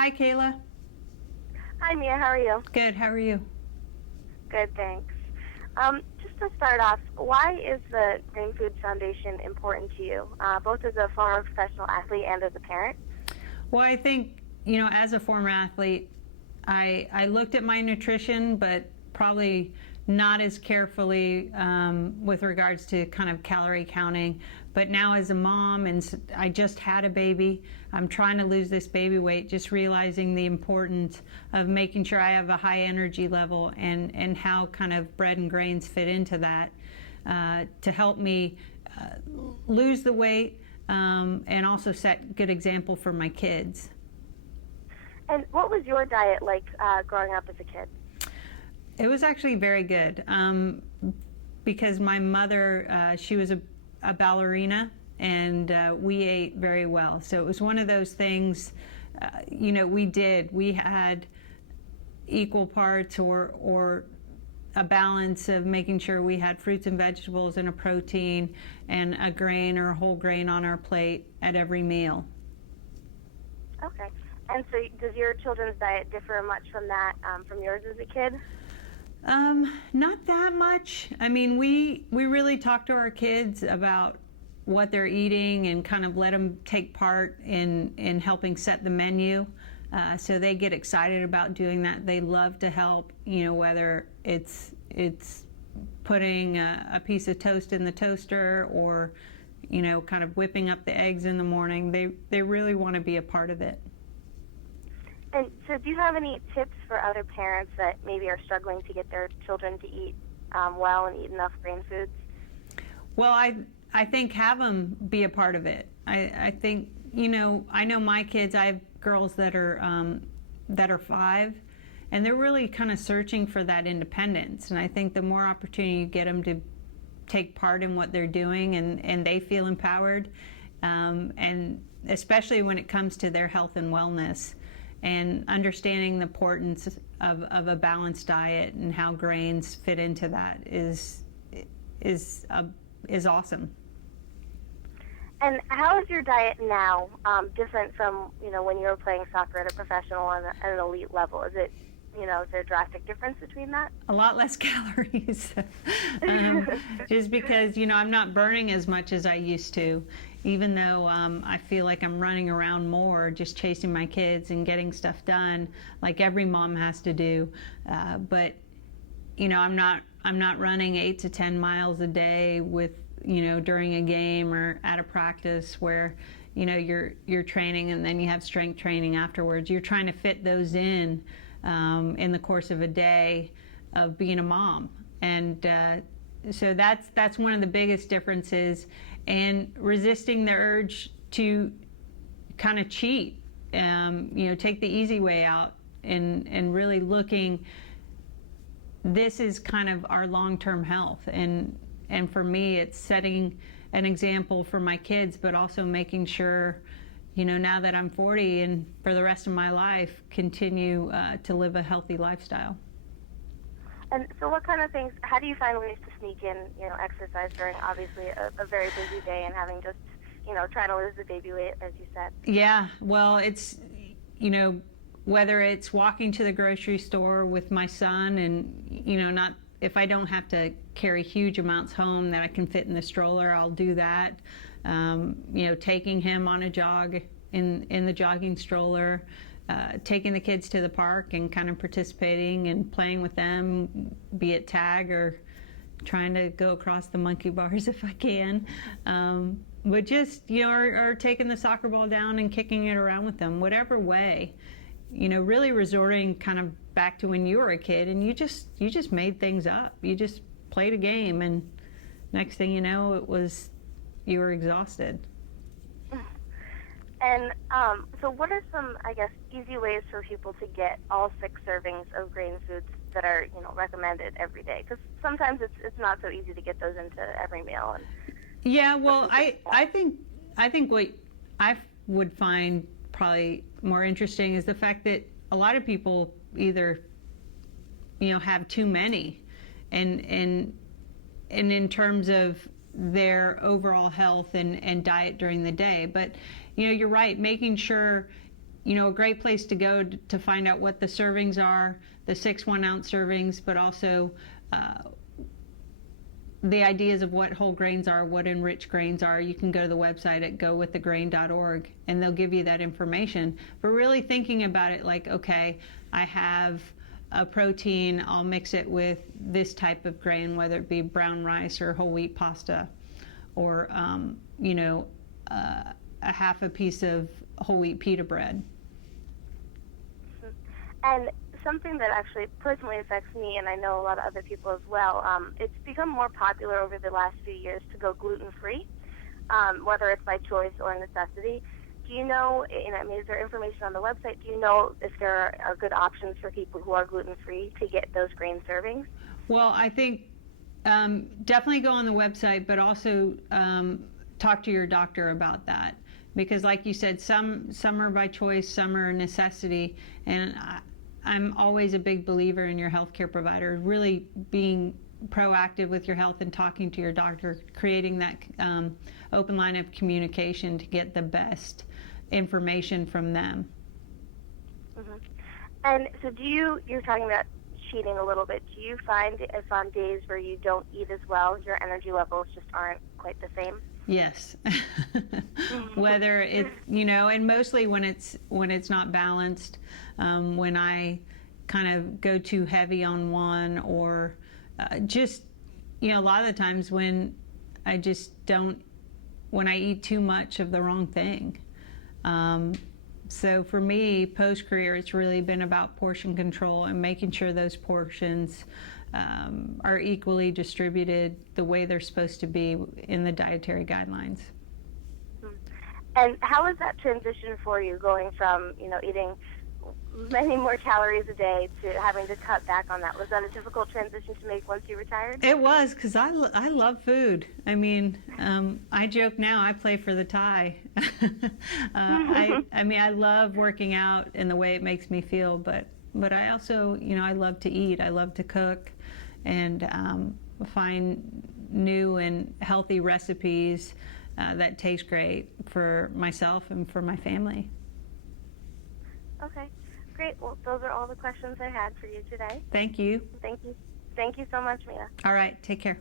Hi, Kayla. Hi, Mia. How are you? Good. How are you? Good, thanks. Just to start off, why is the Green Food Foundation important to you, both as a former professional athlete and as a parent? Well, I think, as a former athlete, I looked at my nutrition, but probably not as carefully with regards to kind of calorie counting. But now, as a mom, and I just had a baby, I'm trying to lose this baby weight, just realizing the importance of making sure I have a high energy level and how kind of bread and grains fit into that to help me lose the weight and also set good example for my kids. And what was your diet like growing up as a kid? It was actually very good because my mother, she was a ballerina, and we ate very well. So it was one of those things, we had equal parts or a balance of making sure we had fruits and vegetables and a protein and a grain or a whole grain on our plate at every meal. Okay. And so does your children's diet differ much from that, from yours as a kid? Not that much. I mean, we really talk to our kids about what they're eating and kind of let them take part in helping set the menu. So they get excited about doing that. They love to help, whether it's putting a piece of toast in the toaster or, kind of whipping up the eggs in the morning. They really want to be a part of it. And so do you have any tips for other parents that maybe are struggling to get their children to eat well and eat enough grain foods? Well, I think have them be a part of it. I think, I know my kids, I have girls that are 5, and they're really kind of searching for that independence. And I think the more opportunity you get them to take part in what they're doing and they feel empowered, and especially when it comes to their health and wellness, and understanding the importance of a balanced diet and how grains fit into that is awesome. And how is your diet now different from when you were playing soccer at a professional and at an elite level? Is it is there a drastic difference between that? A lot less calories, just because I'm not burning as much as I used to, even though I feel like I'm running around more, just chasing my kids and getting stuff done, like every mom has to do. But I'm not running 8 to 10 miles a day with during a game or at a practice where you're training and then you have strength training afterwards. You're trying to fit those in the course of a day of being a mom, and so that's one of the biggest differences, and resisting the urge to kind of cheat, take the easy way out, and really looking, this is kind of our long-term health, and for me it's setting an example for my kids, but also making sure now that I'm 40 and for the rest of my life, continue to live a healthy lifestyle. And so what kind of things, how do you find ways to sneak in, exercise during obviously a very busy day and having just, trying to lose the baby weight, as you said? Yeah, well, it's, whether it's walking to the grocery store with my son and, not, if I don't have to carry huge amounts home that I can fit in the stroller, I'll do that. Taking him on a jog in the jogging stroller, taking the kids to the park and kind of participating and playing with them, be it tag or trying to go across the monkey bars if I can. But just, or taking the soccer ball down and kicking it around with them, whatever way. Really resorting kind of back to when you were a kid and you just made things up. You just played a game, and next thing you know, you were exhausted. And so what are some, I guess, easy ways for people to get all 6 servings of grain foods that are, recommended every day? Because sometimes it's not so easy to get those into every meal. Yeah, well, I think what I would find probably more interesting is the fact that a lot of people either have too many, and in terms of their overall health and diet during the day. But you're right, making sure a great place to go to find out what the servings are, the 6 1-ounce servings, but also the ideas of what whole grains are, what enriched grains are. You can go to the website at gowiththegrain.org and they'll give you that information. But really thinking about it like, okay, I have a protein, I'll mix it with this type of grain, whether it be brown rice or whole wheat pasta, or a half a piece of whole wheat pita bread. And something that actually personally affects me, and I know a lot of other people as well, it's become more popular over the last few years to go gluten-free, whether it's by choice or necessity. Do you know, I mean, is there information on the website? Do you know if there are good options for people who are gluten-free to get those grain servings? Well, I think definitely go on the website, but also talk to your doctor about that. Because like you said, some are by choice, some are necessity. And I'm always a big believer in your healthcare provider, really being proactive with your health and talking to your doctor, creating that open line of communication to get the best information from them. Mm-hmm. And so you're talking about cheating a little bit. Do you find if on days where you don't eat as well, your energy levels just aren't quite the same? Yes. Whether it's, and mostly when it's not balanced, when I kind of go too heavy on one, or just, a lot of the times when I just when I eat too much of the wrong thing. So for me, post-career, it's really been about portion control and making sure those portions are equally distributed the way they're supposed to be in the dietary guidelines. And how was that transition for you, going from, eating many more calories a day to having to cut back on that? Was that a difficult transition to make once you retired? It was, because I love food. I mean, I joke now, I play for the Thai. I love working out and the way it makes me feel, but I also, I love to eat. I love to cook and find new and healthy recipes that taste great for myself and for my family. Okay, great. Well, those are all the questions I had for you today. Thank you. Thank you. Thank you so much, Mia. All right, take care.